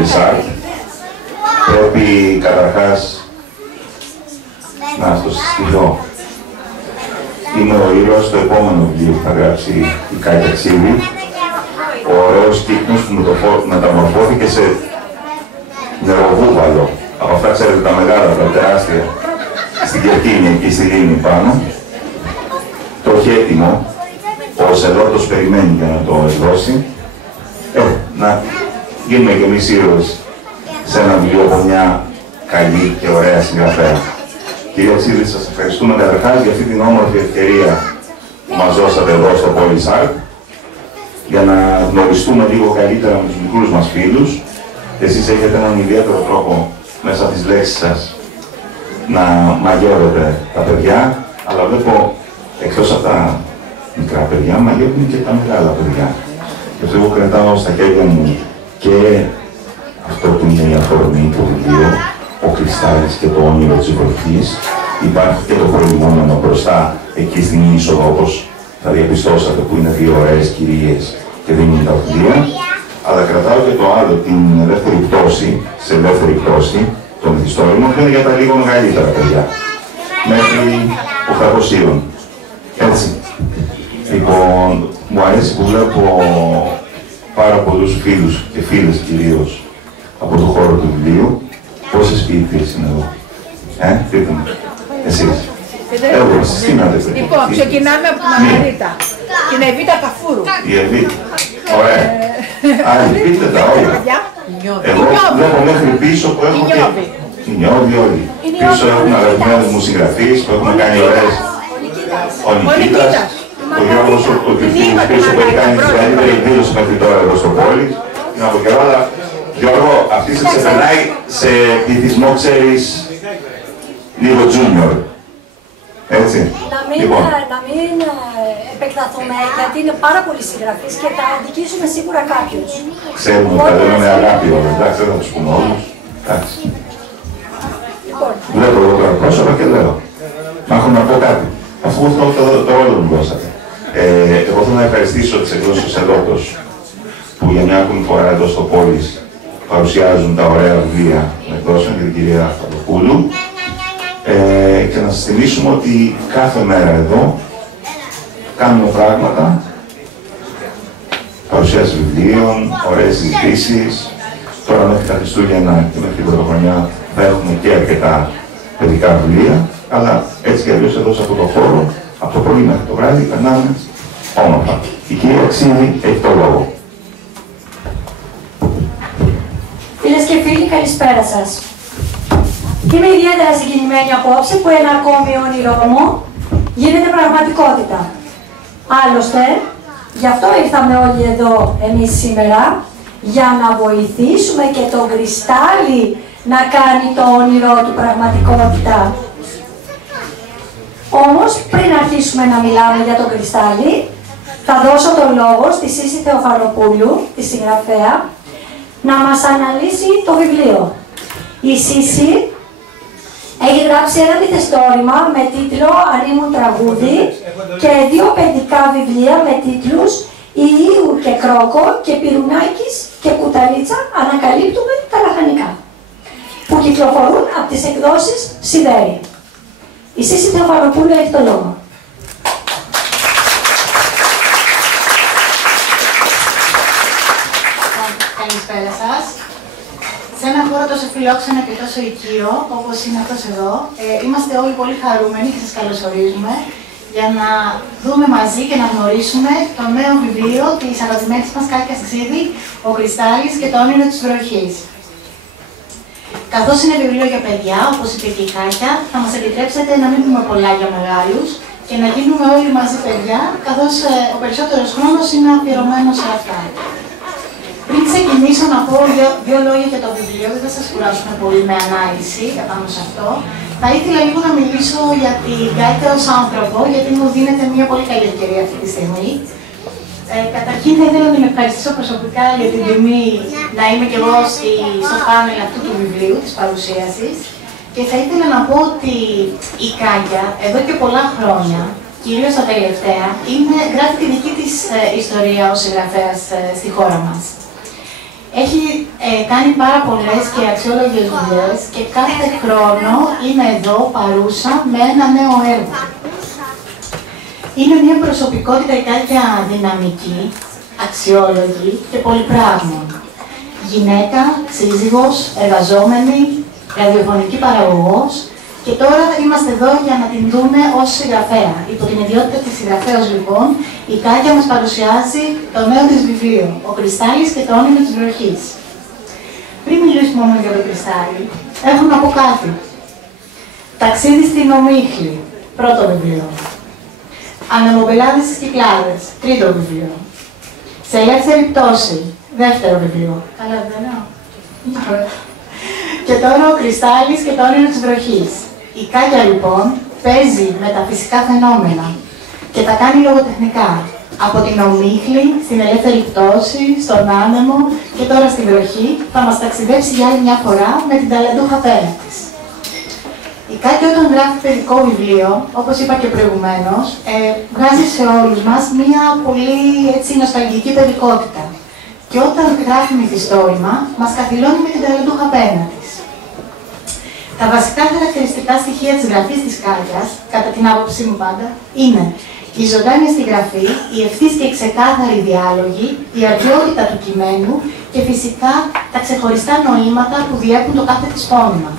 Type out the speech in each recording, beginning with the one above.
Polisart. Πρέπει καταρχάς να στο συστηθώ. Είμαι ο ήρωας στο επόμενο βιβλίο που θα γράψει η Κάτια Ξύλη. Ο ωραίος κύκνος που μεταμορφώθηκε σε νεροβούβαλο. Από αυτά ξέρετε τα μεγάλα, τα τεράστια, στην Κερκίνη, εκεί στη λίμνη πάνω. Το έχει έτοιμο. Ο Σελότος περιμένει για να το εκδώσει. Να γίνουμε κι εμείς ήρωες σε ένα βιβλίο από μια καλή και ωραία συγγραφέα. Κυρία Ξύλη, σας ευχαριστούμε καταρχάς για αυτή την όμορφη ευκαιρία που μας δώσατε εδώ στο Polisart για να γνωριστούμε λίγο καλύτερα με τους μικρούς μας φίλους. Εσείς έχετε έναν ιδιαίτερο τρόπο μέσα από τις λέξεις σας να μαγεύετε τα παιδιά, αλλά βλέπω εκτός από τα μικρά παιδιά, μαγεύουν και τα μεγάλα παιδιά. Γι' αυτό εγώ κρατάω στα χέρια μου και αυτό που είναι η αφορμή του βιβλίου, ο Κρυστάλλης και το όνειρο της βροχής. Υπάρχει και το προηγούμενο μπροστά, εκεί στην είσοδο, όπως θα διαπιστώσατε, που είναι δύο ωραίες κυρίες και δίνουν τα βιβλία. Αλλά κρατάω και το άλλο, την ελεύθερη πτώση, σε ελεύθερη πτώση, το μυθιστόρημα, που είναι για τα λίγο μεγαλύτερα παιδιά. Μέχρι 800. Έτσι. Λοιπόν, μου αρέσει που βλέπω πάρα πολλούς φίλους και φίλες κυρίως από το χώρο του βιβλίου. Πόσες ποιητές είναι εδώ? Πείτε μου. Εσείς. Εγώ, εσείς τι νάτε πριν? Λοιπόν, ξεκινάμε από την Μαργαρίτα. Την Εβίτα Καφούρου. Η Εβίτα. Ωραία. Άλλοι, πείτε τα όλα. Εγώ βλέπω μέχρι πίσω που έχω και... Η Νιώβη όλοι. Πίσω έχουν αγαπημένους μου συγγραφείς που έχουν κάνει ωραίες... Ο Νικήτας. Ο Γιώργος ο Τριφίλης πίσω που έχει κάνει την καλύτερη εκδήλωση μέχρι τώρα εδώ στο πόλη. Είναι από καιρό, αλλά Γιώργο, αυτή σε ξεπερνάει σε πληθυσμό, ξέρεις, λίγο junior. Έτσι. Να μην επεκταθούμε, γιατί είναι πάρα πολλοί συγγραφείς και θα αντικείσουμε σίγουρα κάποιους. Ξέρουμε ότι τα λέμε με αγάπη όλα, εντάξει, δεν θα τους πούμε όλους. Εντάξει. Βλέπω εδώ τώρα πρόσωπα και λέω. Μα έχω να πω κάτι. Αφού αυτό το όλο μου δώσατε. Εγώ θέλω να ευχαριστήσω τις εκδόσεις του Σελότος που για μια ακόμη φορά εδώ στο Πόλης παρουσιάζουν τα ωραία βιβλία των εκδόσεων και την κυρία Φαντοχούλου. Και να σας θυμίσουμε ότι κάθε μέρα εδώ κάνουμε πράγματα, παρουσίαση βιβλίων, ωραίες συζητήσεις. Τώρα μέχρι τα Χριστούγεννα και μέχρι την Πρωτοχρονιά θα έχουμε και αρκετά παιδικά βιβλία, αλλά έτσι κι αλλιώς εδώ σε αυτό το χώρο, από το πρωί μέχρι το βράδυ, περνάμε όμορφα. Η κυρία Ξύλη έχει το λόγο. Φίλες και φίλοι, καλησπέρα σας. Είμαι ιδιαίτερα συγκινημένη απόψε που ένα ακόμη όνειρό μου γίνεται πραγματικότητα. Άλλωστε, γι' αυτό ήρθαμε όλοι εδώ εμείς σήμερα, για να βοηθήσουμε και τον Κρυστάλλη να κάνει το όνειρό του πραγματικότητα. Όμως, πριν αρχίσουμε να μιλάμε για τον Κρυστάλλη, θα δώσω τον λόγο στη Σύση Θεοφαροπούλου, τη συγγραφέα, να μας αναλύσει το βιβλίο. Η Σύση έχει γράψει ένα μυθιστόρημα με τίτλο «Αν ήμουν τραγούδι» και δύο παιδικά βιβλία με τίτλους «Ηλίου και Κρόκο» και «Πυρουνάκης και Κουταλίτσα ανακαλύπτουμε τα λαχανικά», που κυκλοφορούν από τις εκδόσεις Σιδέρη. Η Σύση Θεοφαροπούλου έχει το λόγο. Καλησπέρα σας. Σε ένα χώρο τόσο φιλόξενο και τόσο οικείο, όπως είναι αυτός εδώ, είμαστε όλοι πολύ χαρούμενοι και σας καλωσορίζουμε για να δούμε μαζί και να γνωρίσουμε το νέο βιβλίο της αγαπημένης μας Κάτιας Ξύλη, «Ο Κρυστάλλης και το όνειρο της βροχής». Καθώς είναι βιβλίο για παιδιά, όπως είπε και η Κάτια, θα μας επιτρέψετε να μην πούμε πολλά για μεγάλους και να γίνουμε όλοι μαζί παιδιά, καθώς ο περισσότερος χρόνος είναι αφιερωμένος σε αυτά. Πριν ξεκινήσω να πω δύο λόγια για το βιβλίο, δεν θα σας κουράσουμε πολύ με ανάλυση επάνω σε αυτό. Θα ήθελα λίγο να μιλήσω για την Κάτια ως άνθρωπο, γιατί μου δίνεται μια πολύ καλή ευκαιρία αυτή τη στιγμή. Καταρχήν θα ήθελα να την ευχαριστήσω προσωπικά για την τιμή να είμαι και εγώ στο πάνελ αυτού του βιβλίου, της παρουσίασης. Και θα ήθελα να πω ότι η Κάτια, εδώ και πολλά χρόνια, κυρίως τα τελευταία, γράφει τη δική της ιστορία ως συγγραφέας στη χώρα μας. Έχει κάνει πάρα πολλές και αξιόλογες δουλειές και κάθε χρόνο είναι εδώ παρούσα με ένα νέο έργο. Είναι μια προσωπικότητα η Κάτια δυναμική, αξιόλογη και πολυπράγμων. Γυναίκα, σύζυγος, εργαζόμενη, ραδιοφωνική παραγωγός και τώρα είμαστε εδώ για να την δούμε ως συγγραφέα. Υπό την ιδιότητα της συγγραφέως λοιπόν, η Κάτια μας παρουσιάζει το νέο της βιβλίο, «Ο Κρυστάλλης και το όνειρο της βροχής». Πριν μιλήσουμε όμως για το Κρυστάλλι, έχω να πω κάτι. «Ταξίδι στην Ομίχλη», πρώτο βιβλίο. «Ανεμομπελάδες στις Κυκλάδες», τρίτο βιβλίο. «Σε ελεύθερη πτώση», δεύτερο βιβλίο. Καλά δεν λέω. Και τώρα «Ο Κρυστάλλης και το όνειρο της βροχής». Η Κάτια λοιπόν παίζει με τα φυσικά φαινόμενα και τα κάνει λογοτεχνικά. Από την Ομίχλη, στην ελεύθερη πτώση, στον άνεμο και τώρα στη βροχή θα μας ταξιδέψει για άλλη μια φορά με την ταλαντούχα πέρα της. Η Κάτια όταν γράφει παιδικό βιβλίο, όπως είπα και προηγουμένως, βγάζει σε όλους μας μια πολύ έτσι, νοσταλγική παιδικότητα. Και όταν γράφει μυθιστόρημα, μας καθυλώνει με την ταλαντούχα πένα της. Τα βασικά χαρακτηριστικά στοιχεία της γραφής της Κάτιας, κατά την άποψή μου πάντα, είναι η ζωντάνια στη γραφή, η ευθύς και ξεκάθαρη διάλογη, η αρχαιότητα του κειμένου και φυσικά τα ξεχωριστά νοήματα που διέπουν το κάθε της φώνημα.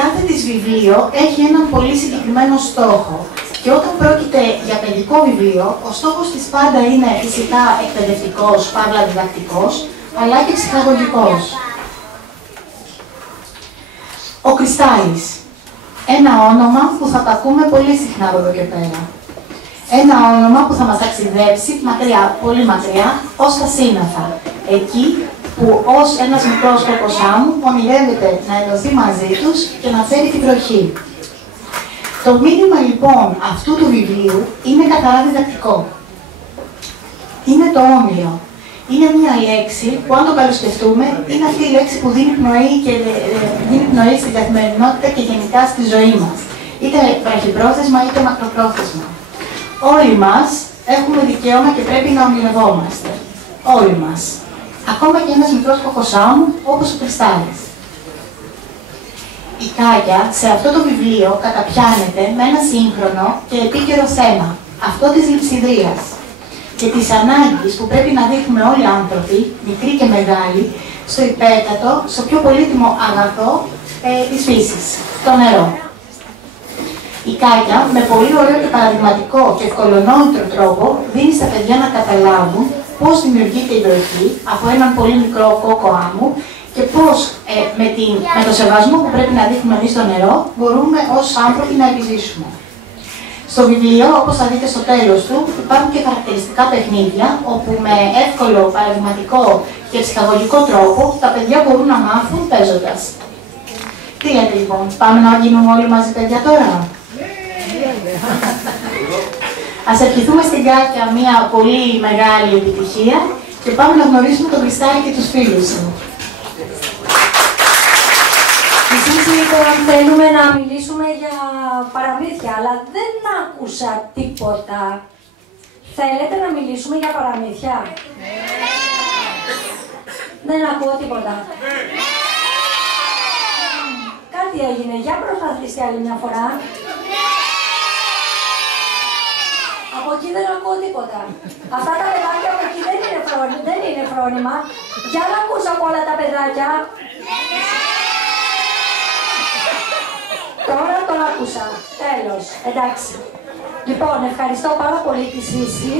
Κάθε της βιβλίο έχει έναν πολύ συγκεκριμένο στόχο και όταν πρόκειται για παιδικό βιβλίο, ο στόχος της πάντα είναι φυσικά εκπαιδευτικός, παύλα διδακτικός, αλλά και ψυχαγωγικός. Ο Κρυστάλλης. Ένα όνομα που θα τα ακούμε πολύ συχνά από εδώ και πέρα. Ένα όνομα που θα μας ταξιδέψει μακριά, πολύ μακριά, ως τα σύννεφα. Εκεί που ως ένας μικρός κοκοσάμου ονειρεύεται να ενωθεί μαζί τους και να φέρει την βροχή. Το μήνυμα λοιπόν αυτού του βιβλίου είναι καθαρά διδακτικό. Είναι το όνειρο. Είναι μια λέξη που αν το καλοσκεφτούμε, είναι αυτή η λέξη που δίνει πνοή στην καθημερινότητα και γενικά στη ζωή μας. Είτε βραχυπρόθεσμα είτε μακροπρόθεσμα. Όλοι μας έχουμε δικαίωμα και πρέπει να ονειρευόμαστε. Όλοι μας. Ακόμα και ένας μικρός κοκοσάμου όπως ο Κρυστάλλης. Η Κάτια σε αυτό το βιβλίο καταπιάνεται με ένα σύγχρονο και επίκαιρο θέμα, αυτό της λειψιδρίας και της ανάγκης που πρέπει να δείχνουμε όλοι οι άνθρωποι, μικροί και μεγάλοι, στο υπέρτατο, στο πιο πολύτιμο αγαθό της φύσης, το νερό. Η Κάτια, με πολύ ωραίο και παραδειγματικό και ευκολονόητο τρόπο, δίνει στα παιδιά να καταλάβουν πώς δημιουργείται η βροχή από έναν πολύ μικρό κόκο άμμου και πώς με το σεβασμό που πρέπει να δείχνουμε εμείς στο νερό, μπορούμε ως άνθρωποι να επιζήσουμε. Στο βιβλίο, όπως θα δείτε στο τέλος του, υπάρχουν και χαρακτηριστικά παιχνίδια, όπου με εύκολο, παραδειγματικό και ψυχαγωγικό τρόπο, τα παιδιά μπορούν να μάθουν παίζοντας. Τι λέτε λοιπόν, πάμε να γίνουμε όλοι μαζί παιδιά τώρα? Ας ευχηθούμε στην Κάτια μια πολύ μεγάλη επιτυχία και πάμε να γνωρίσουμε τον Κρυστάλλη και τους φίλους του. Εσείς λοιπόν θέλουμε να μιλήσουμε για παραμύθια, αλλά δεν άκουσα τίποτα. Θέλετε να μιλήσουμε για παραμύθια? Δεν ακούω τίποτα. Κάτι έγινε. Για προσπαθήστε άλλη μια φορά. Από εκεί δεν ακούω τίποτα. Αυτά τα παιδάκια από εκεί δεν είναι φρόνημα. Για να ακούσω από όλα τα παιδάκια. Τώρα το άκουσα. Τέλος. Εντάξει. Λοιπόν, ευχαριστώ πάρα πολύ τη Σύση.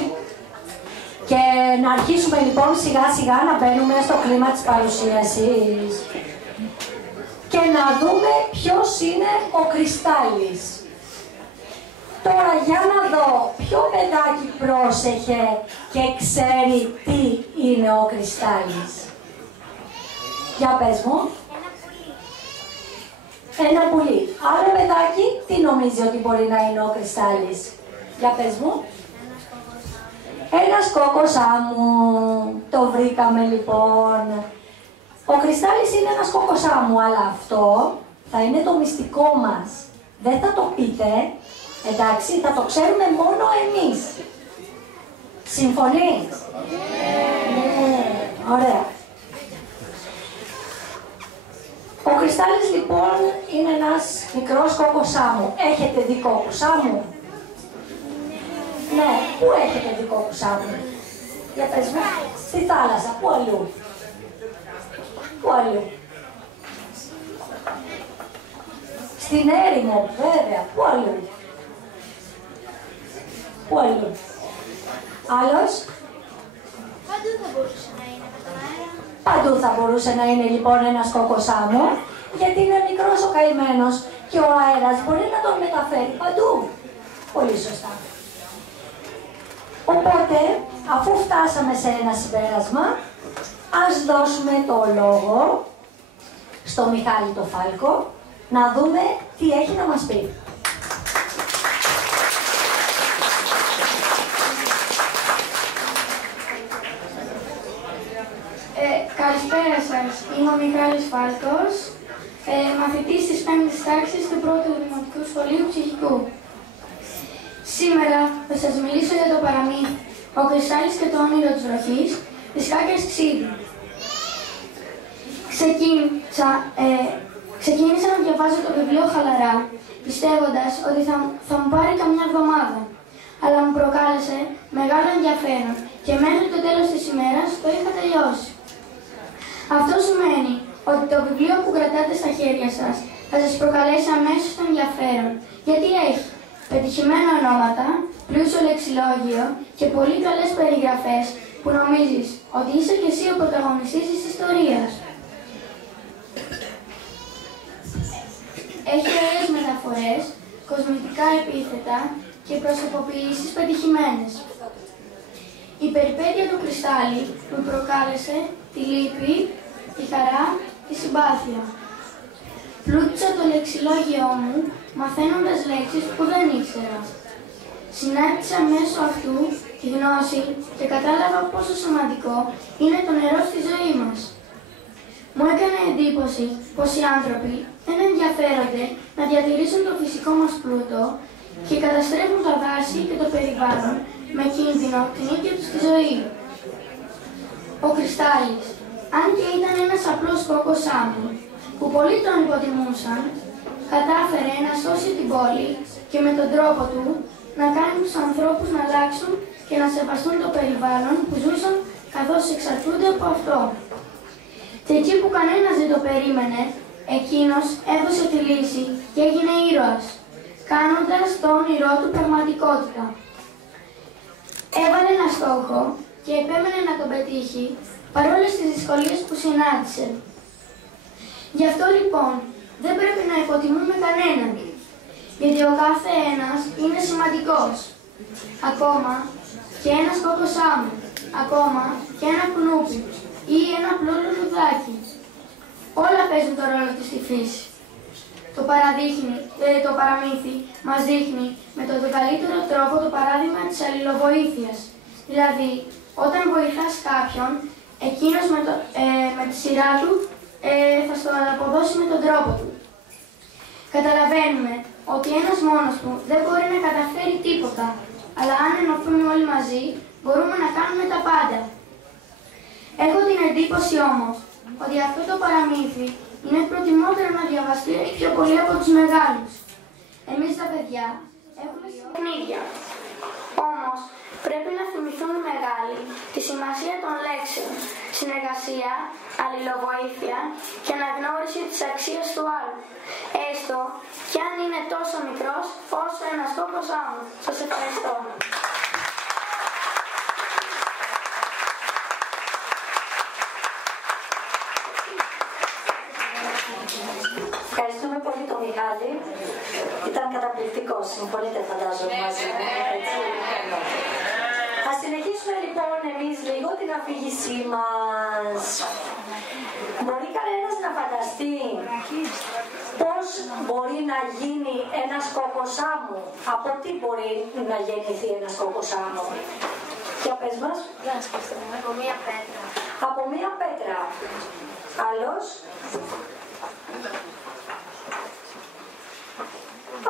Και να αρχίσουμε λοιπόν σιγά σιγά να μπαίνουμε στο κλίμα της παρουσίασης. Και να δούμε ποιος είναι ο Κρυστάλλης. Τώρα για να δω ποιο παιδάκι πρόσεχε και ξέρει τι είναι ο Κρυστάλλης. Για πες μου. Ένα πουλί. Άλλο παιδάκι, τι νομίζει ότι μπορεί να είναι ο Κρυστάλλης? Για πες μου. Ένας κόκκος άμμου. Το βρήκαμε λοιπόν. Ο Κρυστάλλης είναι ένας κόκκος άμμου, αλλά αυτό θα είναι το μυστικό μας. Δεν θα το πείτε, εντάξει, θα το ξέρουμε μόνο εμείς. Συμφωνείς? Ναι, ωραία. Ο Κρυστάλλης λοιπόν είναι ένας μικρός κόκκος άμμου. Έχετε δει κόκκους άμμου? Ναι, πού έχετε δει κόκκους άμμου? Για πες μου, στη θάλασσα, πού αλλού? Πού αλλού? Στην έρημο, βέβαια, πού αλλού? Πού αλλού? Άλλος? Παντού θα μπορούσε να είναι με τον αέρα. Παντού θα μπορούσε να είναι λοιπόν ένας κόκκος άμμου, γιατί είναι μικρός ο καημένος και ο αέρας μπορεί να τον μεταφέρει παντού. Πολύ σωστά. Οπότε, αφού φτάσαμε σε ένα συμπέρασμα, ας δώσουμε το λόγο στο Μιχάλη το Φάλκο να δούμε τι έχει να μας πει. Καλησπέρα σας. Είμαι ο Μιχάλης Φάλκος, μαθητής της 5ης τάξης του 1ου Δημοτικού Σχολείου Ψυχικού. Σήμερα θα σας μιλήσω για το παραμύθι «Ο Κρυστάλλης και το όνειρο της βροχής» της Κάκιας Ξίδη. Ξεκίνησα να διαβάζω το βιβλίο χαλαρά, πιστεύοντας ότι θα μου πάρει καμιά εβδομάδα, αλλά μου προκάλεσε μεγάλο ενδιαφέρον και μέχρι το τέλος της ημέρας το είχα τελειώσει. Αυτό σημαίνει ότι το βιβλίο που κρατάτε στα χέρια σας θα σας προκαλέσει αμέσως το ενδιαφέρον, γιατί έχει πετυχημένα ονόματα, πλούσιο λεξιλόγιο και πολύ καλές περιγραφές που νομίζεις ότι είσαι και εσύ ο πρωταγωνιστής της ιστορίας. Έχει ωραίες μεταφορές, κοσμητικά επίθετα και προσωποποιήσεις πετυχημένες. Η περιπέτεια του Κρυστάλλη μου προκάλεσε τη λύπη, τη χαρά, τη συμπάθεια. Πλούτησα το λεξιλόγιό μου μαθαίνοντας λέξεις που δεν ήξερα. Συνάντησα μέσω αυτού τη γνώση και κατάλαβα πόσο σημαντικό είναι το νερό στη ζωή μας. Μου έκανε εντύπωση πως οι άνθρωποι δεν ενδιαφέρονται να διατηρήσουν το φυσικό μας πλούτο και καταστρέφουν τα δάση και το περιβάλλον με κίνδυνο την ίδια τους τη ζωή. Ο Κρυστάλλης, αν και ήταν ένας απλός κόκκος άμμου, που πολλοί τον υποτιμούσαν, κατάφερε να σώσει την πόλη και με τον τρόπο του να κάνει τους ανθρώπους να αλλάξουν και να σεβαστούν το περιβάλλον που ζούσαν καθώς εξαρτούνται από αυτό. Και εκεί που κανένας δεν το περίμενε, εκείνος έδωσε τη λύση και έγινε ήρωας, κάνοντας το όνειρό του πραγματικότητα. Έβαλε ένα στόχο και επέμενε να τον πετύχει παρόλες τις δυσκολίες που συνάντησε. Γι' αυτό λοιπόν δεν πρέπει να υποτιμούμε κανέναν, γιατί ο κάθε ένας είναι σημαντικός. Ακόμα και ένας κόκκος άμμου, ακόμα και ένα κουνούπι ή ένα απλό λουλουδάκι. Όλα παίζουν το ρόλο τους στη φύση. Το παραμύθι μας δείχνει με τον καλύτερο τρόπο το παράδειγμα της αλληλοβοήθειας. Δηλαδή, όταν βοηθάς κάποιον, εκείνος με τη σειρά του θα στο αποδώσει με τον τρόπο του. Καταλαβαίνουμε ότι ένας μόνος του δεν μπορεί να καταφέρει τίποτα, αλλά αν ενωθούμε όλοι μαζί, μπορούμε να κάνουμε τα πάντα. Έχω την εντύπωση όμως ότι αυτό το παραμύθι είναι προτιμότερο να διαβαστεί πιο πολύ από τους μεγάλους. Εμείς τα παιδιά έχουμε παιχνίδια. Όμως πρέπει να θυμηθούν οι μεγάλοι τη σημασία των λέξεων, συνεργασία, αλληλοβοήθεια και αναγνώριση της αξίας του άλλου. Έστω κι αν είναι τόσο μικρός όσο ένας κόκκος άμμου. Σας ευχαριστώ. Ευχαριστούμε πολύ τον Μιχάλη. Ήταν καταπληκτικός, συμφωνείτε φαντάζομαι μαζί μου. Ας συνεχίσουμε λοιπόν εμείς λίγο την αφήγησή μας. Μπορεί κανένας να φανταστεί πώς μπορεί να γίνει ένας κόκκος άμμου? Από τι μπορεί να γεννηθεί ένας κόκκος άμμου? Για πες μας. Από μία πέτρα. Από μία πέτρα. Άλλος?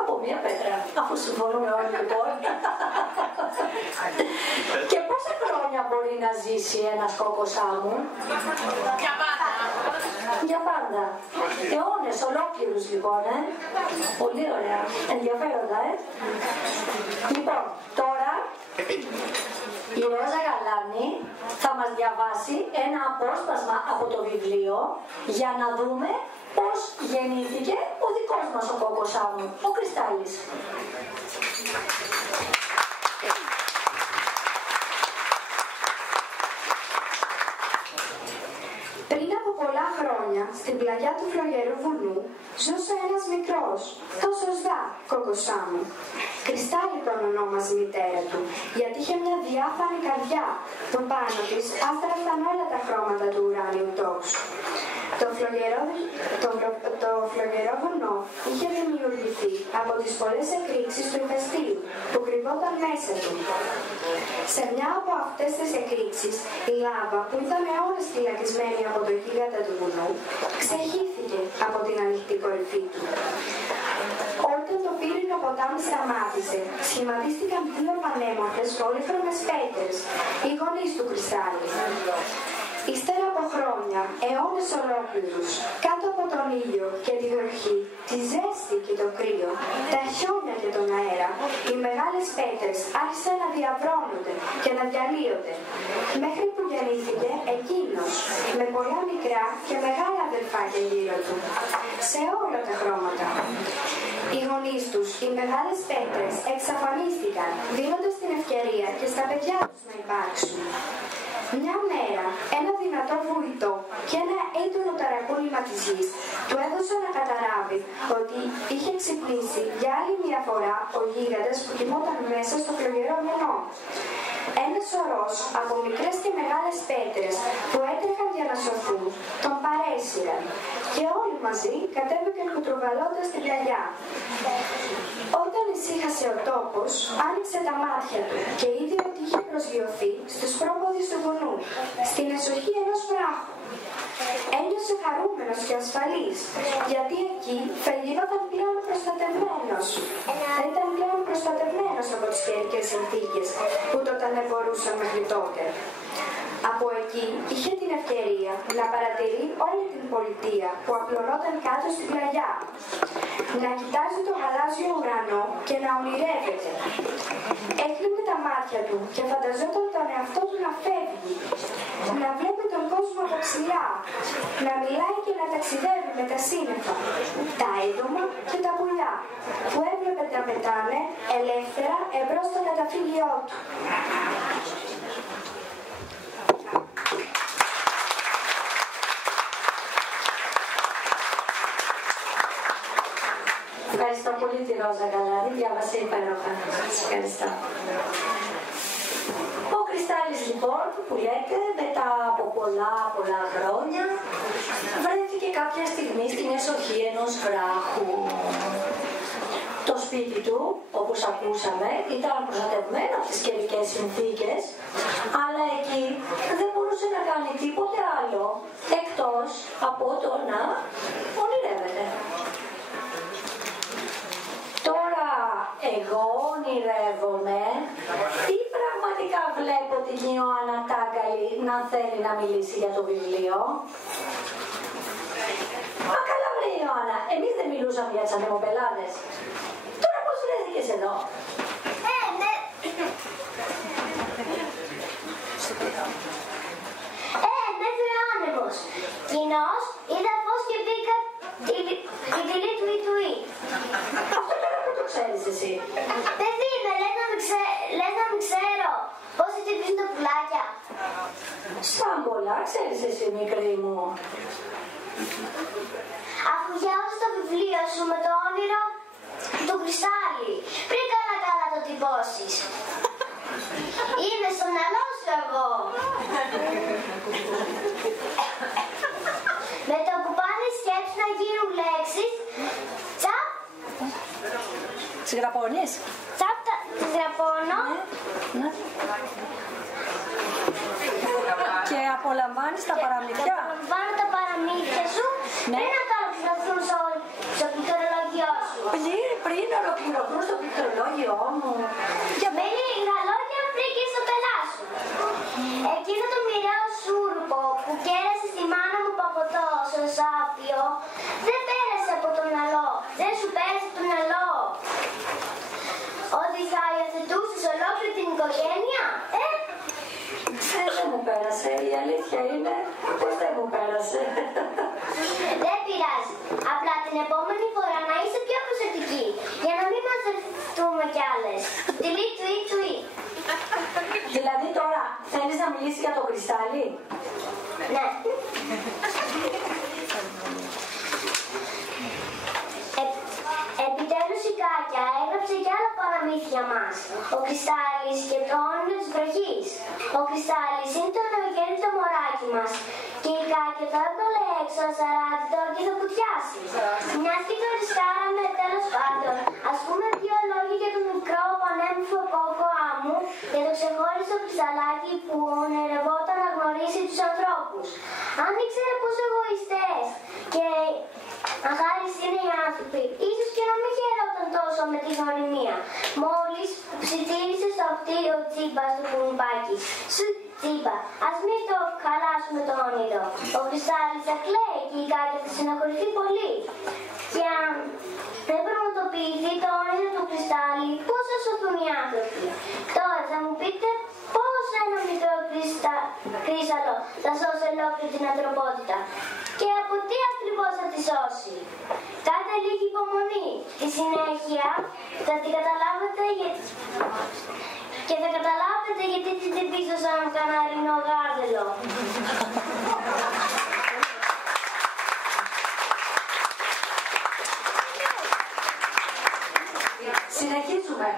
Από μία πέτρα, αφού συμφωνούμε όλοι λοιπόν. Και πόσα χρόνια μπορεί να ζήσει ένας κόκκος άμμου? Για πάντα. Για πάντα. Αιώνες ολόκληρους λοιπόν, Πολύ ωραία. Ενδιαφέροντα, Λοιπόν, τώρα η Ρόζα Γαλάνη θα μας διαβάσει ένα απόσπασμα από το βιβλίο για να δούμε πώς γεννήθηκε ο δικός μας ο Κόκκος Σάμου, ο Κρυστάλλης. Πριν από πολλά χρόνια, στην πλαγιά του φλογερού βουνού, ζούσε ένας μικρός, τόσο σδά, Κόκκος Σάμου. Κρυστάλλη τον ονόμασε η μητέρα του, γιατί είχε μια διάφανη καρδιά που πάνω της άστραφταν όλα τα χρώματα του ουράνιου τόξου. Το φλογερό βουνό είχε δημιουργηθεί από τις πολλές εκρήξεις του ηφαιστείου που κρυβόταν μέσα του. Σε μια από αυτές τις εκρήξεις, η λάβα που ήταν αιώνες φυλακισμένη από το γίγαντα του βουνού, ξεχύθηκε από την ανοιχτή κορυφή του. Όταν το πύρινο ποτάμι σταμάτησε, σχηματίστηκαν δύο πανέμορφες πολύχρωμες πέτρες, οι γονείς του Κρυστάλλη. Ύστερα από χρόνια, αιώνες ολόκληρους, κάτω από τον ήλιο και τη βροχή, τη ζέστη και το κρύο, τα χιόνια και τον αέρα, οι μεγάλες πέτρες άρχισαν να διαβρώνονται και να διαλύονται, μέχρι που γεννήθηκε εκείνος, με πολλά μικρά και μεγάλα αδελφάκια γύρω του, σε όλα τα χρώματα. Οι γονείς τους, οι μεγάλες πέτρες, εξαφανίστηκαν, δίνοντας την ευκαιρία και στα παιδιά τους να υπάρξουν. Μια μέρα, ένα δυνατό βουητό και ένα έντονο ταρακούνημα της γης του έδωσε να καταλάβει ότι είχε ξυπνήσει για άλλη μια φορά ο γίγαντας που κοιμόταν μέσα στο φλογερό βουνό. Ένας σωρός από μικρές και μεγάλες πέτρες που έτρεχαν για να σωθούν τον παρέσυραν και όλοι μαζί κατέβηκαν κουτρουβαλώντας στην πλαγιά. Όταν ησύχασε ο τόπος, άνοιξε τα μάτια του και είδε ότι είχε προσγειωθεί στους πρόποδες του βουνού, στην εσοχή ενός βράχου. Ένιωσε χαρούμενος και ασφαλής, γιατί εκεί θα γινόταν πλέον προστατευμένος. Θα ήταν πλέον προστατευμένος από τις καιρικές συνθήκες που τότε δεν μπορούσαν μέχρι τότε. Από εκεί είχε την ευκαιρία να παρατηρεί όλη την πολιτεία που απλωνόταν κάτω στην πλαγιά. Να κοιτάζει το γαλάζιο ουρανό και να ονειρεύεται. Έκλεινε τα μάτια του και φανταζόταν τον εαυτό του να φεύγει. Να βλέπει τον κόσμο από ψηλά. Να μιλάει και να ταξιδεύει με τα σύννεφα, τα έντομα και τα πουλιά που έβλεπε να πετάνε ελεύθερα εμπρός στο καταφύγιό του. Ευχαριστώ πολύ τη Ρόζα Γαλάνη, διάβασε υπέροχα. Σας ευχαριστώ. Ο Κρυστάλλης λοιπόν που λέτε μετά από πολλά χρόνια βρέθηκε κάποια στιγμή στην εσοχή ενός βράχου. Το σπίτι του, όπως ακούσαμε, ήταν προστατευμένο από τις καιρικές συνθήκες, αλλά εκεί δεν μπορούσε να κάνει τίποτε άλλο εκτός από το να ονειρεύεται. Τώρα εγώ ονειρεύομαι ή πραγματικά βλέπω την Ιωάννα Τάγκαλη να θέλει να μιλήσει για το βιβλίο? Μα καλά βρε Ιωάννα, εμείς δεν μιλούσαμε για τις ανεμοπελάδες. Τώρα πώς βρέθηκες εδώ? Με έφερε άνεμος. Κοινώς είδα φως και μπήκα τη δειλή του Ιτουή. Αυτό τώρα που το ξέρεις εσύ? Παιδί με, λες να μην ξέρω πώς χτυπήσουν τα πουλάκια. Σαν πολλά ξέρεις εσύ μικρή μου. Αφού διάβασα το βιβλίο σου με το όνειρο του Κρυστάλλη, πριν καλά το τυπώσεις. Είναι στο μυαλό σου εγώ. Με το που πάνε σκέψεις να γίνουν λέξεις, τσαπ. Τις γραπώνεις? Τσαπ, τις γραπώνω. Ναι. Και απολαμβάνεις τα παραμύθια. Απολαμβάνω τα παραμύθια σου πριν να ολοκληρωθούν στο πληκτρολόγιο σου. Πριν ολοκληρωθούν στο πληκτρολόγιο μου. Με λίγα λόγια πριν και στο πελά σου. Εκείνο το μοιραίο σούρουπο που κέρασε στη μάνα μου Παποτός οικογένεια, Δεν μου πέρασε, η αλήθεια είναι πως δεν μου πέρασε. Δεν πειράζει. Απλά την επόμενη φορά να είσαι πιο προσεκτική, για να μην μαζευτούμε κι άλλες. Τιλί, τουί, τουί. Δηλαδή τώρα θέλεις να μιλήσεις για το κρυστάλλι? Ναι. Επιτέλους η Κάκια έγραψε κι άλλα παραμύθια μας. Ο Κρυστάλλης και το όνειρο της βροχής. Ο Κρυστάλλης είναι το νεογέννητο μωράκι μας και η Κάκια το έβγαλε έξω ασαράτητο και θα κουτιάσει. Μιας και το ρισκάραμε, τέλος πάντων, ας πούμε δύο λόγια για τον μικρό πανέμορφο κόκο άμμου, για το ξεχώριστο κρυσταλλάκι που ονειρευόταν να γνωρίσει τους ανθρώπους. Αν ήξερε πόσο εγωιστές και αχάρις είναι οι άνθρωποι, ίσως και να μην χαιρόταν τόσο με τη γνωριμία. Μόλις ψιθύρισε στο αυτί ο Τσίμπας στο κουνουπάκι. Σου Τσίμπα, ας μην το χαλάσουμε το όνειρο. Ο Κρυστάλλης θα κλαίει και η Κάκια θα συναχωρηθεί πολύ. Και αν δεν πραγματοποιηθεί το όνειρο του Κρυστάλλη, πώς θα σωθούν οι άνθρωποι? Τώρα θα μου πείτε πώς ένα μικρό κρύσταλλο θα σώσει ολόκληρη την ανθρωπότητα. Και από τι ακριβώς θα τη σώσει? Κάντε λίγη υπομονή. Στη συνέχεια θα την καταλάβετε και θα καταλάβετε γιατί την τυπίζω σαν καναρινό γάρδελο. Συνεχίζουμε.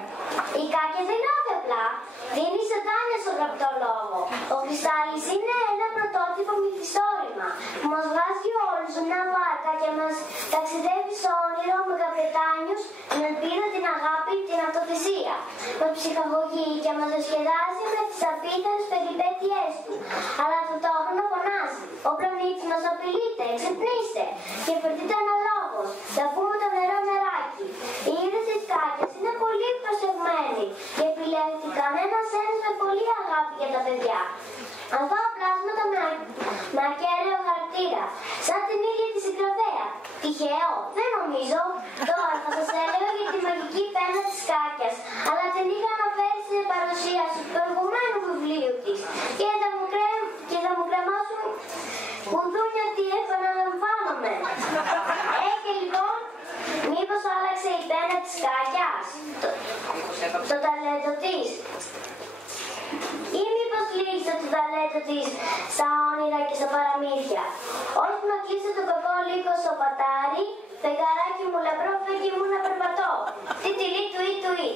Η Κάκια δεν γράφει απλά. Δίνει ζωντάνια στο γραπτό λόγο. Ο Κρυστάλλης είναι ένα πρωτότυπο μυθιστόρημα που μας βγάζει όλους σε μια βάρκα και μας ταξιδεύει στο όνειρο με καπετάνιους, την ελπίδα, την αγάπη, την αυτοθυσία. Μας ψυχαγωγεί και μας διασκεδάζει με τις απίθανες περιπέτειές του. Αλλά ταυτόχρονα φωνάζει. Ο πλανήτης μας απειλείται, ξυπνήστε και φερτείτε αναλόγως. Θα πούμε το νερό νεράκι. Η είδηση της Κάκιας είναι πολύ προσεγμένη και επιλέχθηκαν ένας με πολύ αγάπη για τα παιδιά. Αθώα πλάσματα με ακέραιο χαρακτήρα, σαν την ίδια τη συγγραφέα. Τυχαίο, δεν νομίζω. Τώρα θα σας έλεγα για τη μαγική πένα της Κάκιας, αλλά την είχα αναφέρει στην παρουσίαση του προηγουμένου βιβλίου της και θα μου κρεμάσουν κουδούνια τι επαναλαμβάνομαι. Και λοιπόν, μήπως άλλαξε η πένα της Κάκιας, το ταλέντο της? Ή μήπως λύγησε το ταλέντο της στα όνειρα και στα παραμύθια? Ώσπου να κλείσω το κακό λίγο στο πατάρι, φεγγαράκι μου λαμπρό, φέγγι μου να περπατώ. Τι τυλί τουί τουί.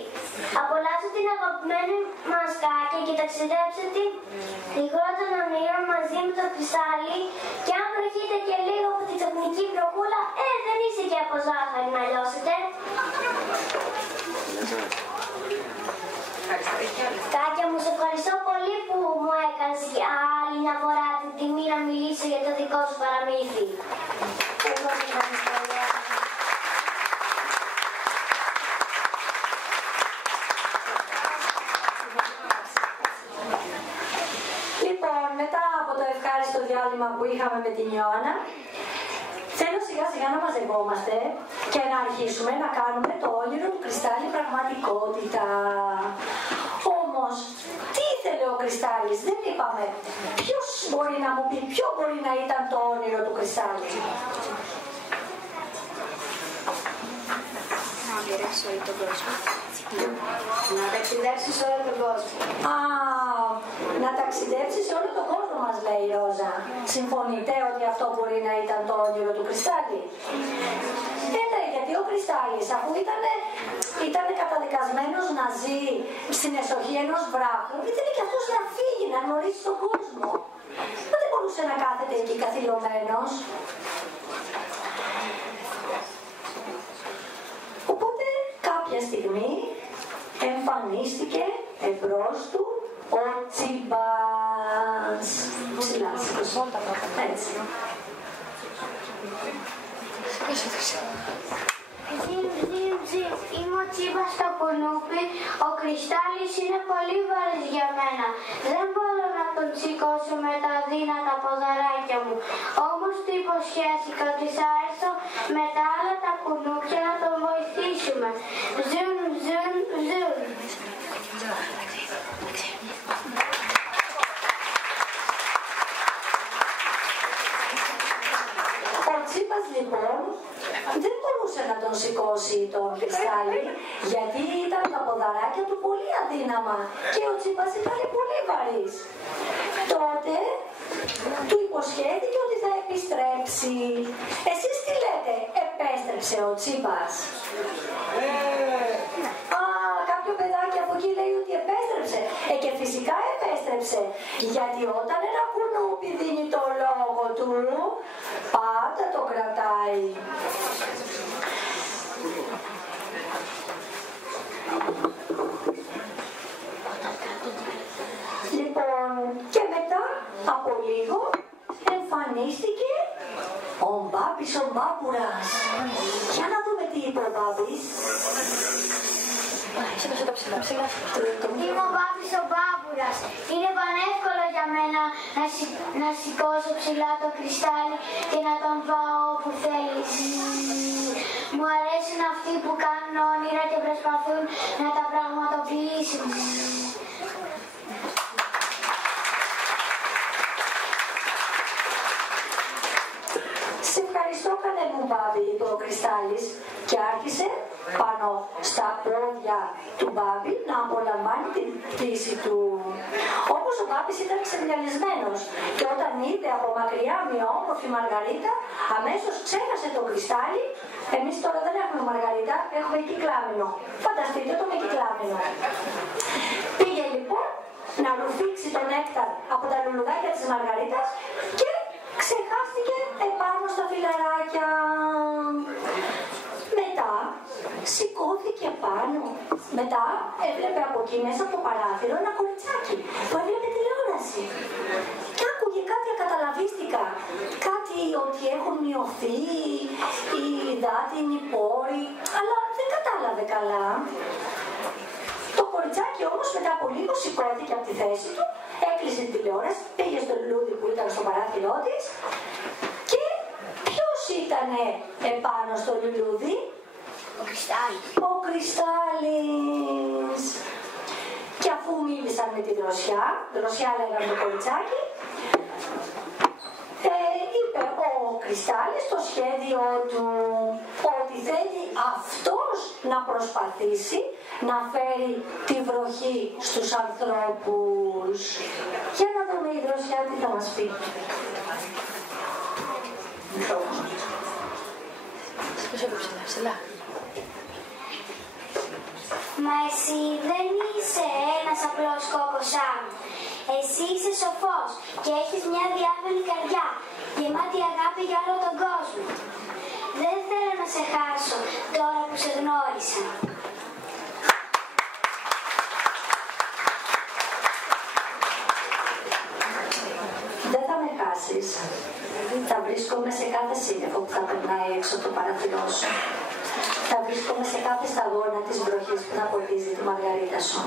Απολαύστε την αγαπημένη μας Κάκια και ταξιδέψτε τη χώρα των ονείρων μαζί με το Κρυστάλλι, και αν βροχείτε και λίγο από τη τεχνική βροχούλα, δεν είσαι και από ζάχαρη να λιώσετε. Κάκια μου, σε ευχαριστώ πολύ που μου έκανες για άλλη μια φορά την τιμή να μιλήσω για το δικό σου παραμύθι. Εγώ σε ευχαριστώ. Λοιπόν, μετά από το ευχάριστο διάλειμμα που είχαμε με την Ιωάννα, θέλω σιγά σιγά να μαζευόμαστε και να αρχίσουμε να κάνουμε το όνειρο του Κρυστάλλη πραγματικότητα. Όμως, τι ήθελε ο Κρυστάλλης? Δεν είπαμε. Ποιος μπορεί να μου πει ποιο μπορεί να ήταν το όνειρο του Κρυστάλλη? Να μοιράσει όλο τον κόσμο. Να ταξιδέψει σε όλο τον κόσμο. Α, να ταξιδέψει σε όλο τον κόσμο, μας λέει η Ρόζα. Συμφωνείτε ότι αυτό μπορεί να ήταν το όνειρο του Κρυστάλλη? Ναι, γιατί ο Κρυστάλλης, αφού ήταν καταδικασμένος να ζει στην εσοχή ενός βράχου, ήθελε και αυτός να φύγει, να γνωρίσει τον κόσμο. Δεν μπορούσε να κάθεται εκεί καθυλωμένος. Οπότε κάποια στιγμή εμφανίστηκε εμπρός του ο Τσίμπας. Ψηλά, έτσι. Είμαι ο Τσίμπας στο κουνούπι, ο Κρυστάλλης είναι πολύ βαρύς για μένα. Δεν μπορώ να τον σηκώσω με τα αδύνατα ποδαράκια μου. Όμως του υποσχέθηκα ότι θα έρθω με τα άλλα τα κουνούπια να τον βοηθήσουμε. Ζουν, ζουν, ζουν. γιατί ήταν τα ποδαράκια του πολύ αδύναμα και ο Τσίπας ήταν πολύ βαρύς. Τότε του υποσχέθηκε ότι θα επιστρέψει. Εσείς τι λέτε, επέστρεψε ο Τσίπας? Κάποιο παιδάκι από εκεί λέει ότι επέστρεψε. Και φυσικά επέστρεψε. Γιατί όταν ένα κουνούπι δίνει το λόγο του, πάντα το κρατάει. Λοιπόν, και μετά από λίγο εμφανίστηκε ο Μπάμπης ο Μπάμπουρας. Για να δούμε τι είπε ο Μπάμπης. Είμαι ο Μπάμπης ο Μπάμπουρας. Είναι πανεύκολο για μένα να σηκώσω ψηλά το κρυστάλλι και να τον πάω όπου θέλεις. Μου αρέσουν αυτοί που κάνουν όνειρα και προσπαθούν να τα πραγματοποιήσουν. Σε ευχαριστώ καλέ μου Μπάμπη, είπε ο Κρυστάλλης και άρχισε πάνω στα πόδια του Μπάμπη να απολαμβάνει την πτήση του. Όμως ο Μπάμπης ήταν ξεμυαλισμένος και όταν είδε από μακριά μια όμορφη Μαργαρίτα, αμέσως ξέχασε το Κρυστάλλι. Εμείς τώρα δεν έχουμε Μαργαρίτα, έχουμε κυκλάμινο. Φανταστείτε το με κυκλάμινο. Πήγε λοιπόν να ρουφήξει τον νέκταρ από τα λουλουδάκια της Μαργαρίτας και ξεχάστηκε επάνω στα φιλαράκια. Μετά σηκώθηκε πάνω. Μετά έβλεπε από εκεί μέσα από το παράθυρο ένα κοριτσάκι που έβλεπε τηλεόραση. Και άκουγε κάτι ακαταλαβίστικα. Κάτι ότι έχουν μειωθεί οι υδάτινοι πόροι. Αλλά δεν κατάλαβε καλά. Το κοριτσάκι όμως μετά από λίγο σηκώθηκε από τη θέση του, έκλεισε την τηλεόραση, πήγε στο λουλούδι που ήταν στο παράθυρό της και ποιος ήτανε επάνω στο λουλούδι? Ο Κρυστάλλης. Ο Κρυστάλλης. Και αφού μίλησαν με τη Δροσιά, Δροσιά λέγανε το κοριτσάκι, είπε ο Κρυστάλλης το σχέδιο του ότι θέλει αυτός να προσπαθήσει να φέρει τη βροχή στους ανθρώπους. Για να δούμε η Δροσιά τι θα μας πει. Μα εσύ δεν είσαι ένας απλός κόκκος σαν. Εσύ είσαι σοφός και έχεις μια διάφανη καρδιά, γεμάτη αγάπη για όλο τον κόσμο. Δεν θέλω να σε χάσω τώρα που σε γνώρισα. Δεν θα με χάσεις. Θα βρίσκομαι σε κάθε σύννεφο που θα περνάει έξω το παραθυρό σου. Θα βρίσκομαι σε κάθε σταγόνα της βροχής που θα ποτίζει τη μαργαρίτα σου.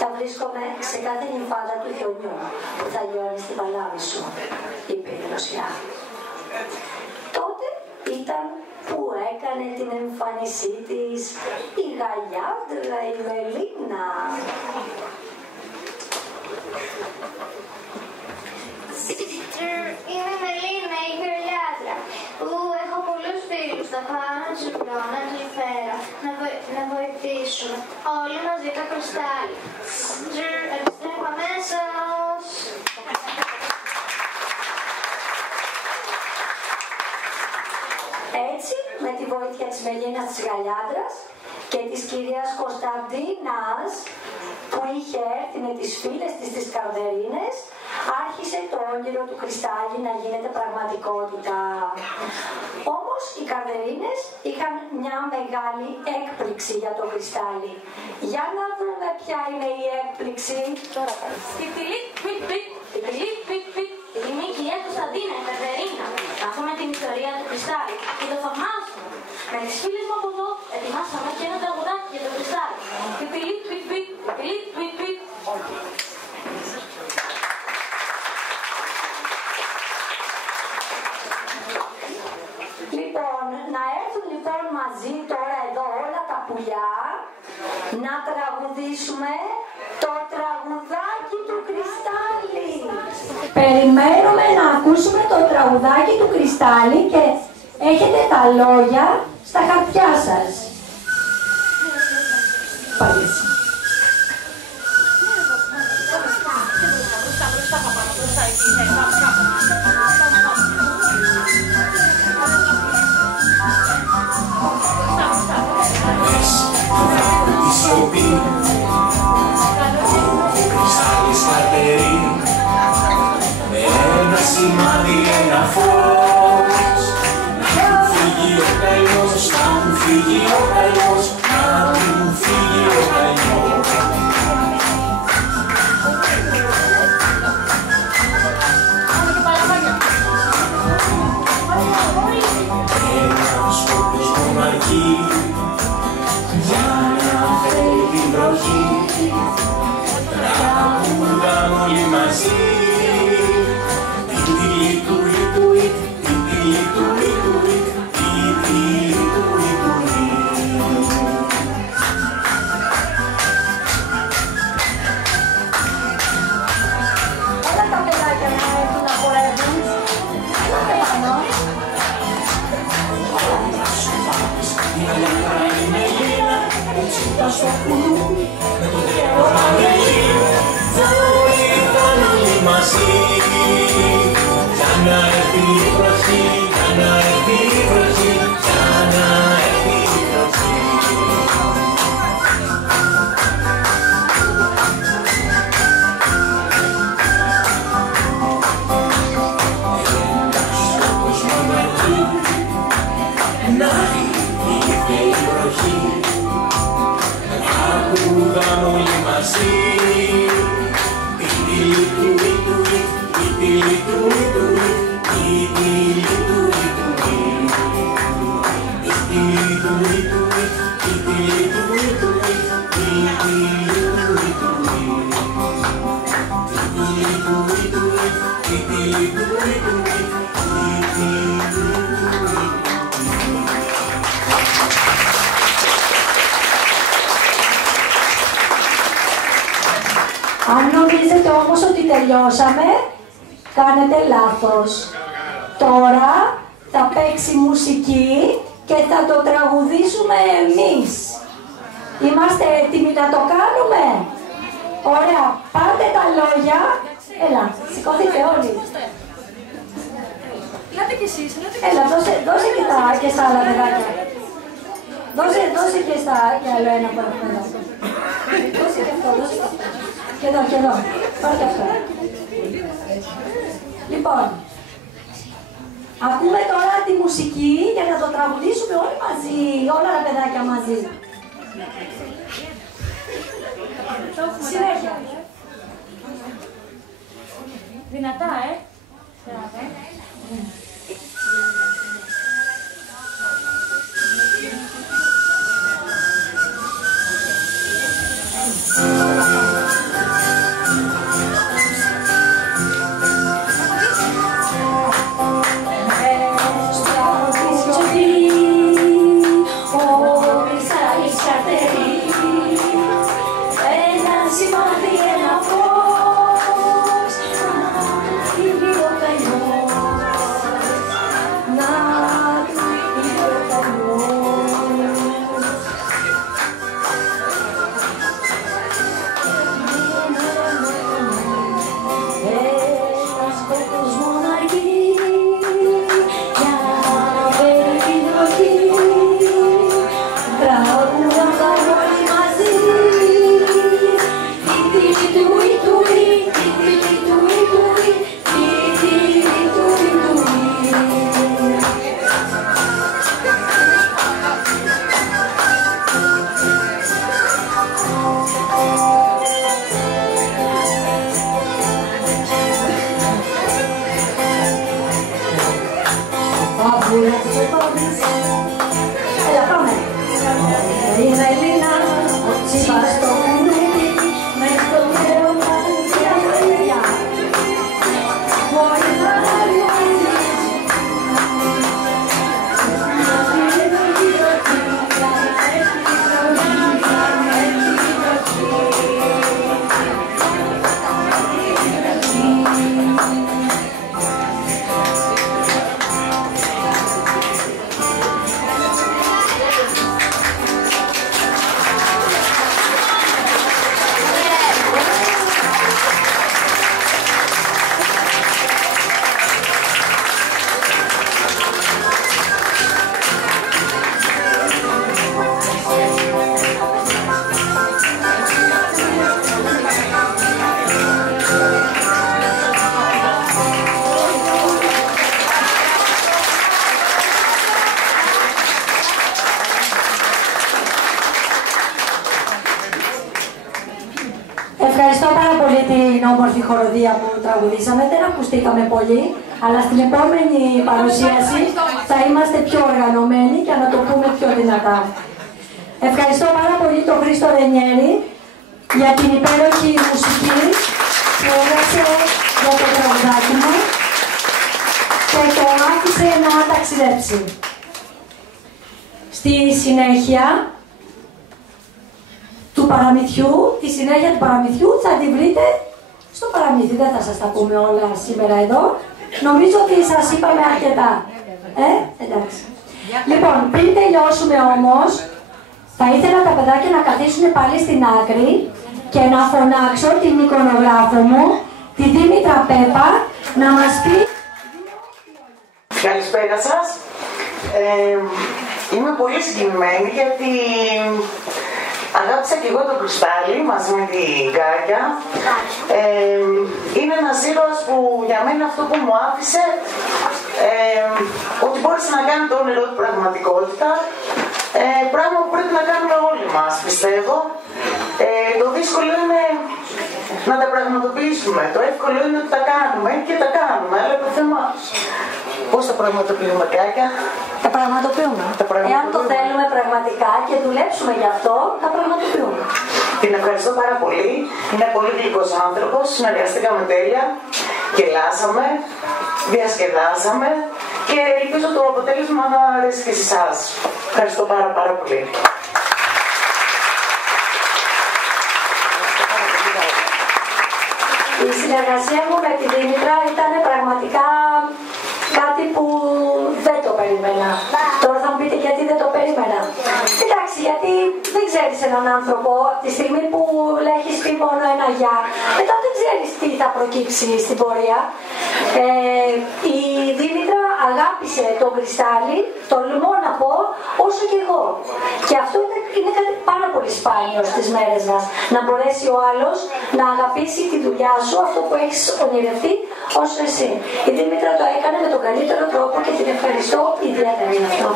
Θα βρίσκομαι σε κάθε νυμφάδα του χιονιού που θα λιώνει στην παλάμη σου, είπε η Δροσιά. Τότε ήταν που έκανε την εμφάνισή της η γαλιάντρα η Μελίνα. Είμαι η Μελίνα, η γαλιάντρα. Έχω πολλούς φίλους, θα πάω να τους βρω, να τους φέρω, να βοηθήσουμε. Όλοι μαζί το κρυστάλλι. Επιστρέφω αμέσως. Έτσι, με τη βοήθεια της Μελίνας της Γαλιάντρας και της κυρίας Κωνσταντίνας που είχε έρθει με τις φίλες της τις Καρδερίνες, άρχισε το όνειρο του Κρυστάλλι να γίνεται πραγματικότητα. Όμως οι Καρδερίνες είχαν μια μεγάλη έκπληξη για το Κρυστάλλι. Για να δούμε ποια είναι η έκπληξη. Τώρα πάλι. Πιπιλί, πιπιλί, πιπιλί, πιπιλί. Είμαι η κυρία Κωνσταντίνα, η Καρδερίνα. Μάθαμε την ιστορία του Κρυστάλλι και το θαυμάζουμε. Με τις φίλες μου από εδώ ετοιμάσαμε και ένα τραγουδάκι για το Κρυστάλλι. Πιπιλί, πιπιλί, πιπιλί, πιπιλί. Λοιπόν, να έρθουν λοιπόν μαζί τώρα εδώ όλα τα πουλιά να τραγουδήσουμε το τραγουδάκι του Κρυστάλλι. Περιμένουμε να ακούσουμε το τραγουδάκι του Κρυστάλλι και έχετε τα λόγια στα χαρτιά σας. Παρίσι. Ένα σημάδι, ένα φως. Να μου φύγει ο καημός, να μου φύγει ο καημός, να μου φύγει ο καημός. Ένας σκοπός μοναρχή για να φέρει την βροχή. Τραγουδάμε όλοι μαζί. Στο κουλούρι με τον τρόπο παγελί βοηθάνε όλοι μαζί για να έρθει η βροχή, για να έρθει η βροχή, για να έρθει η βροχή. Ένας σκοπός μοναρχή να ήρθε η βροχή. Τραγουδάμε όλοι μαζί. Αν νομίζετε όμως ότι τελειώσαμε, κάνετε λάθος. Τώρα θα παίξει μουσική και θα το τραγουδήσουμε εμείς. Είμαστε έτοιμοι να το κάνουμε? Ωραία, πάρτε τα λόγια. Έλα, σηκώθείτε όλοι. Ελάτε κι εσείς, Έλα, δώσε και στα άλλα παιδάκια. Δώσε και στα άλλο ένα που έχουμε εδώ. Δώσε και αυτό, δώσε και αυτό. Και εδώ, πάρε και αυτό. Λοιπόν, ακούμε τώρα τη μουσική για να το τραγουδήσουμε όλοι μαζί, όλα τα παιδάκια μαζί. Συνέχεια. Δυνατά, Ευχαριστώ πάρα πολύ την όμορφη χοροδία που τραγουδήσαμε. Δεν ακουστήκαμε πολύ, αλλά στην επόμενη παρουσίαση θα είμαστε πιο οργανωμένοι και να το πούμε πιο δυνατά. Ευχαριστώ πάρα πολύ τον Χρήστο Ρενιέρη για την υπέροχη μουσική που έγραψε για το τραγουδάκι μου και το άφησε να ταξιδέψει. Στη συνέχεια του παραμυθιού, τη συνέχεια του παραμυθιού θα τη βρείτε στο παραμύθι. Δεν θα σας τα πούμε όλα σήμερα εδώ. Νομίζω ότι σας είπαμε αρκετά. Εντάξει. Λοιπόν, πριν τελειώσουμε όμως, θα ήθελα τα παιδάκια να καθίσουν πάλι στην άκρη και να φωνάξω την εικονογράφο μου, τη Δήμητρα Πέπα, να μας πει... Καλησπέρα σας. Είμαι πολύ συγκινημένη γιατί αγάπησα και εγώ τον Κρυστάλλι μαζί με την Γκάκια. Είναι ένας ήρωας που για μένα αυτό που μου άφησε ότι μπόρεσε να κάνει το όνειρό του πραγματικότητα, πράγμα που πρέπει να κάνουμε όλοι μας, πιστεύω. Το δύσκολο είναι να τα πραγματοποιήσουμε, το εύκολο είναι ότι τα κάνουμε και τα κάνουμε, αλλά το θέμα πώς τα πραγματοποιούμε, Γκάκια? Τα πραγματοποιούμε. Εάν το θέλουμε πραγματικά και δουλέψουμε γι' αυτό, τα πραγματοποιούμε. Την ευχαριστώ πάρα πολύ. Είναι πολύ γλυκός άνθρωπος. Συνεργαστήκαμε τέλεια. Γελάσαμε, διασκεδάσαμε και ελπίζω το αποτέλεσμα να αρέσει και σε εσάς. Ευχαριστώ πάρα πολύ. Η συνεργασία μου με τη Δήμητρα ήταν πραγματικά κάτι που δεν το περίμενα. Τώρα θα μου πείτε γιατί δεν το περίμενα. Εντάξει, γιατί δεν ξέρεις έναν άνθρωπο από τη στιγμή που έχεις πει μόνο ένα γεια, μετά δεν ξέρεις τι θα προκύψει στην πορεία. Η Δήμητρα αγάπησε τον Κρυστάλλι, τολμώ να πω, όσο και εγώ. Και αυτό είναι κάτι πάρα πολύ σπάνιο στις μέρες μας. Να μπορέσει ο άλλος να αγαπήσει τη δουλειά σου, αυτό που έχεις ονειρευτεί, όσο εσύ. Η Δήμητρα το έκανε με τον καλύτερο τρόπο και την ευχαριστώ ιδιαίτερα για αυτό.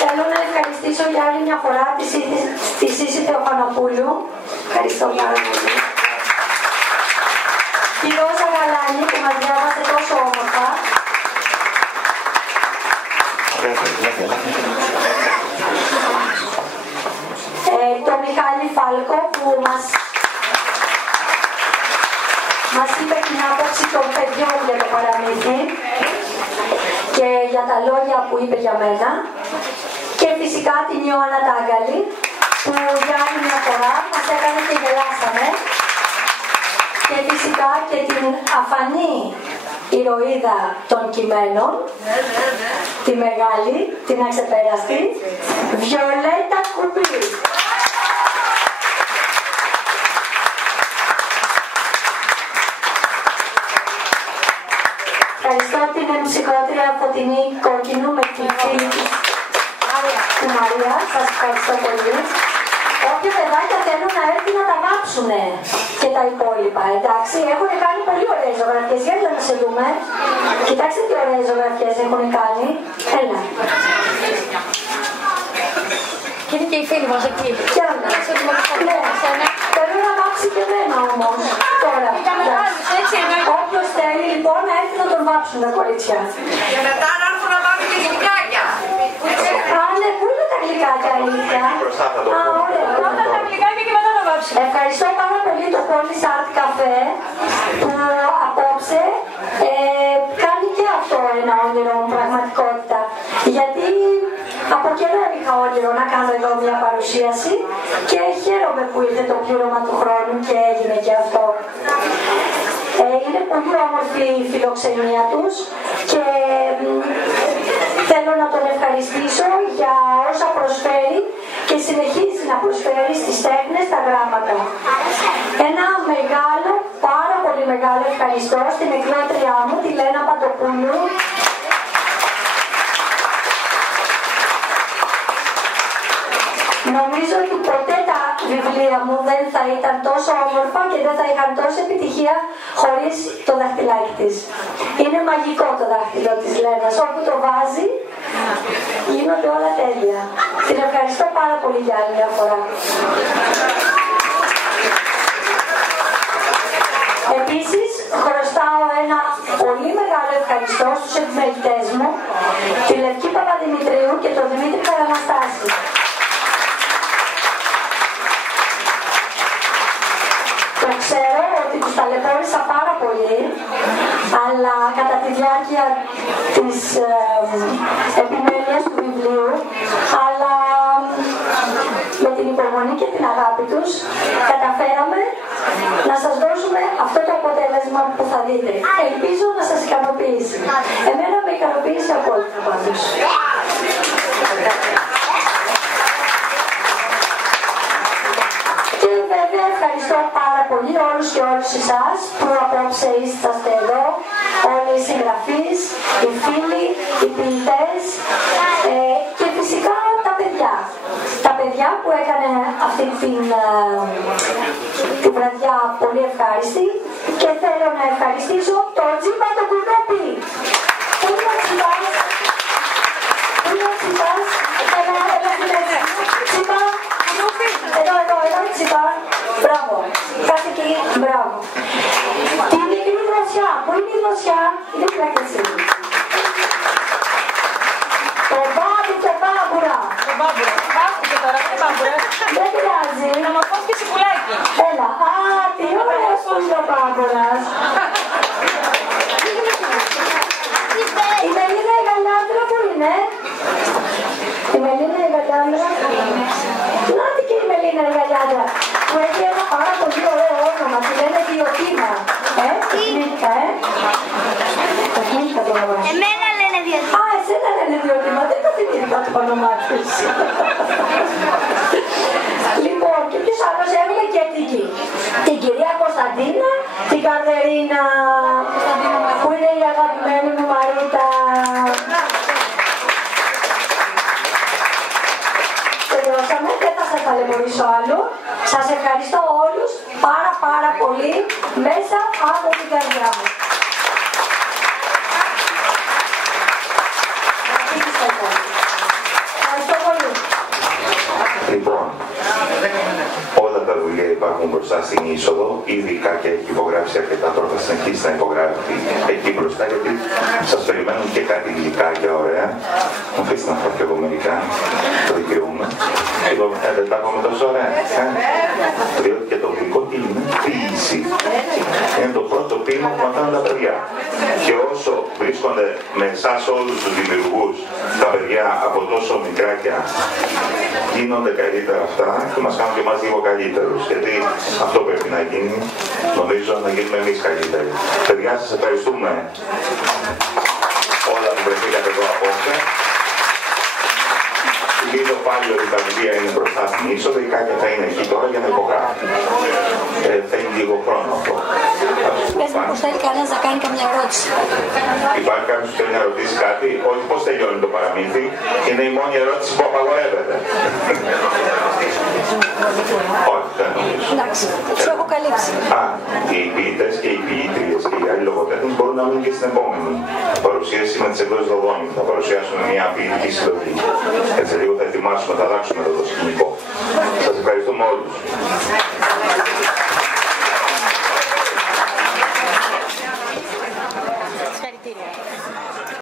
Θέλω να ευχαριστήσω για άλλη μια φορά τη Σύση Θεοφανοπούλου. Ευχαριστώ πάρα πολύ. Τη Ρόζα Γαλάνη που μας διάβασε τόσο όμορφα. Το Μιχάλη Φάλκο που μας είπε την άποψη των παιδιών για το παραμύθι και για τα λόγια που είπε για μένα. Και φυσικά την Ιωάννα Τάγκαλη που για άλλη μια φορά μας έκανε και γελάσαμε. Και φυσικά και την αφανή ηρωίδα των κειμένων, τη μεγάλη, την αξεπέραστη, Βιολέτα Κουμπή. Ευχαριστώ την εμψυχότρια Φωτεινή Κόκκινου με τη φίλη τη Μαρία. Σας ευχαριστώ πολύ. Όποια παιδάκια θέλουν να έρθει να τα βάψουνε και τα υπόλοιπα, εντάξει, έχουν κάνει πολύ ωραίες ζωγραφιές. Για να σε δούμε. Κοιτάξτε τι ωραίες ζωγραφιές έχουν κάνει. Έλα. Και είναι και οι φίλοι μας εκεί. Ποια να. Ναι. Θέλω να βάψει και εμένα όμως. Τώρα. Όποιος θέλει λοιπόν να έρθει να τον βάψουν τα κορίτσια. Και μετά να έρθουν να βάψουν και γλυκάκια. Ναι, πού είναι τα γλυκάκια, αλήθεια? Α, ωραία. Πρώτα τα γλυκάκια και μετά να βάψουν. Ευχαριστώ πάρα πολύ το Πόλης Art Cafe που απόψε κάνει και αυτό ένα όνειρο μου πραγματικότητα. Γιατί από καιρό είχα όνειρο να κάνω εδώ μια παρουσίαση και χαίρομαι που ήρθε το πλήρωμα του χρόνου και έγινε και αυτό. Είναι πολύ όμορφη η φιλοξενία τους και θέλω να τον ευχαριστήσω για όσα προσφέρει και συνεχίζει να προσφέρει στις τέχνες, τα γράμματα. Ένα μεγάλο, πάρα πολύ μεγάλο ευχαριστώ στην εκδότριά μου, τη Λένα Παντοπούλου. Νομίζω ότι ποτέ τα βιβλία μου δεν θα ήταν τόσο όμορφα και δεν θα είχαν τόση επιτυχία χωρίς το δαχτυλάκι της. Είναι μαγικό το δάχτυλο της Λένας. Όπου το βάζει, είναι γίνονται όλα τέλεια. Την ευχαριστώ πάρα πολύ για άλλη μια φορά. Επίσης, χρωστάω ένα πολύ μεγάλο ευχαριστώ στους επιμελητές μου, τη Λευκή Παπαδημητρίου και τον Δημήτρη Καραναστάση. Το ξέρω ότι τους ταλαιπώρησα πάρα πολύ, αλλά κατά τη διάρκεια της επιμέλειας του βιβλίου, αλλά με την υπομονή και την αγάπη τους, καταφέραμε να σας δώσουμε αυτό το αποτέλεσμα που θα δείτε. Ελπίζω να σας ικανοποιήσει. Εμένα με ικανοποίησε απόλυτα πάντως. Και βέβαια ευχαριστώ πάρα πολύ όλους και όλους εσάς που απόψε είσαστε εδώ, όλοι οι συγγραφείς, οι φίλοι, οι ποιητές και φυσικά τα παιδιά. Τα παιδιά που έκανε αυτή τη βραδιά πολύ ευχάριστη και θέλω να ευχαριστήσω το Τζίμπα το Κουνούπι. Πού είναι ο Τζίμπας? Πού είναι ο Τζίμπας? Τζίμπα, εδώ, Τζίμπα. Μπράβο. Κάτσε εκεί, μπράβο. Τη μικρή δροσιά. Πού είναι η δροσιά? Δίπλα και εσύ. Το μπάμπουρα. Το μπάμπουρα. Άκουσε τώρα, δεν είναι μπάμπουρα. Δεν πειράζει. Να μας πας και σιπουλάκι. Έλα. Α, τι ωραίος που είναι ο μπάμπουρας. Η Μελίνα η Γαλιάντρα που είναι? Η Μελίνα η Γαλιάντρα. Νάτι και η Μελίνα η Γαλιάντρα. Που έχει ένα πάρα πολύ ωραίο όνομα. Τη λένε Διωτήμα. Τεχνίκα, Τεχνίκα το όνομα. Εμένα λένε Διωτήμα. Α, εσένα λένε Διωτήμα. Δεν το θυμήθηκα το όνομά της. Λοιπόν, και ποιος άλλος έχουμε και την κυρία Κωνσταντίνα, την Καρδερίνα, που είναι η αγαπημένη μου Μαρίτα. Τελειώσαμε, δεν θα σας ταλαιπωρήσω άλλο. Σας ευχαριστώ όλους πάρα πολύ μέσα από την καρδιά μου. Ευχαριστώ πολύ. Λοιπόν, όλα τα βιβλία υπάρχουν μπροστά στην είσοδο. Ειδικά και έχει υπογράψει αρκετά, τώρα θα συνεχίσει να υπογράφει εκεί μπροστά, γιατί σας περιμένουν και κάτι γλυκάκια ωραία. Μου αφήστε να φάω και εγώ μερικά, το δικαιούμαι. Λοιπόν, δεν τα έχουμε τόσο ωραία. Διότι και το γλυκό τι είναι? Ποίηση. Είναι το πρώτο ποίημα που μαθαίνουν τα παιδιά. Και όσο βρίσκονται με εσάς όλους τους δημιουργούς, τα παιδιά από τόσο μικράκια γίνονται καλύτερα αυτά και μας κάνουν και εμάς λίγο καλύτερους. Γιατί αυτό πρέπει να γίνει, νομίζω, να γίνουμε εμείς καλύτεροι. Παιδιά, σας ευχαριστούμε όλα που βρεθήκατε εδώ απόψε. Θυμίζω πάλι ότι τα βιβλία είναι μπροστά στην είσοδο, η Κάκια θα είναι εκεί τώρα για να υπογράφει. Θέλει λίγο χρόνο αυτό. Πες μου πως θέλει κανένας να κάνει καμιά ερώτηση. Υπάρχει κάποιος που θέλει να ρωτήσει κάτι? Όχι, πώς τελειώνει το παραμύθι? Είναι η μόνη ερώτηση που απαγορεύεται. Όχι, δεν νομίζω. Εντάξει, τους έχω καλύψει. Α, οι ποιητές και οι ποιήτριες και οι άλλοι λογοτέχνες μπορούν να μείνουν και στην επόμενη παρουσίαση με τις εκδόσεις Δοδόνη που θα παρουσιάσουν μια ποιητική συλλογή. Έτσι λίγο θα ετοιμάσουμε, θα αλλάξουμε το σκηνικό. Σας ευχαριστούμε όλους.